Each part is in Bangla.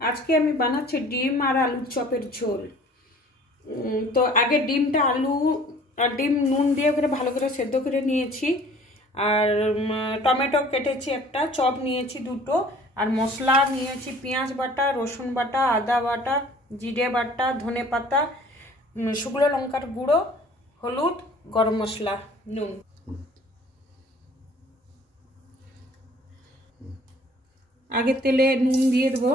আজকে আমি বানাচ্ছি ডিম আর আলুর চপের ঝোল। তো আগে ডিমটা আলু আর ডিম নুন দিয়ে করে ভালো করে সেদ্ধ করে নিয়েছি, আর টমেটো কেটেছি একটা, চপ নিয়েছি দুটো, আর মশলা নিয়েছি পেঁয়াজ বাটা, রসুন বাটা, আদা বাটা, জিরে বাটা, ধনে পাতা, শুকনো লঙ্কার গুঁড়ো, হলুদ, গরম মশলা, নুন। আগে তেলে নুন দিয়ে দেবো,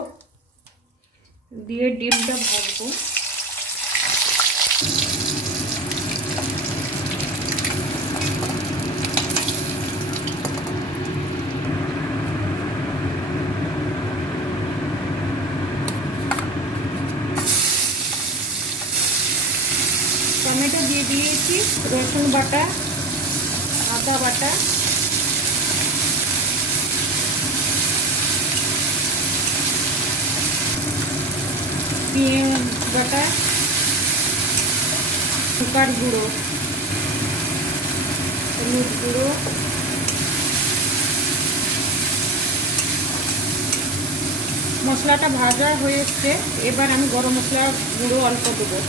দিয়ে ডিমটা ভাজবো। টমেটো দিয়ে দিয়েছি, রসুন বাটা, আদা বাটা, পেঁয়াজ বাটা, লঙ্কার গুঁড়ো, হলুদ গুঁড়ো, মশলাটা ভাজা হয়ে এসছে। এবার আমি গরম মশলা গুঁড়ো অল্প দেবো।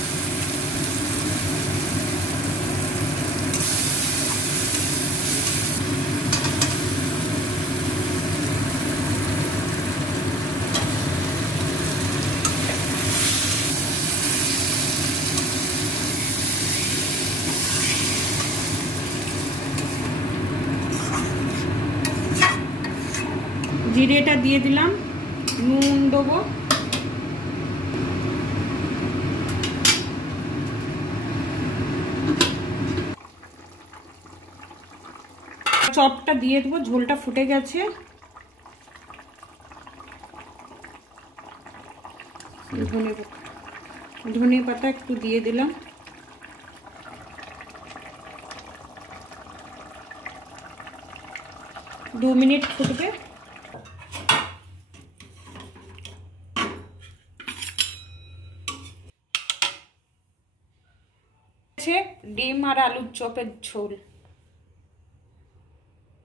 জিরেটা দিয়ে দিলাম, নুন দেবো, চপটা দিয়ে দেবো। ঝোলটা ফুটে গেছে, ধনে পাতা একটু দিয়ে দিলাম। দু মিনিট ফুটবে। ডিম আর আলুর চপের ঝোল।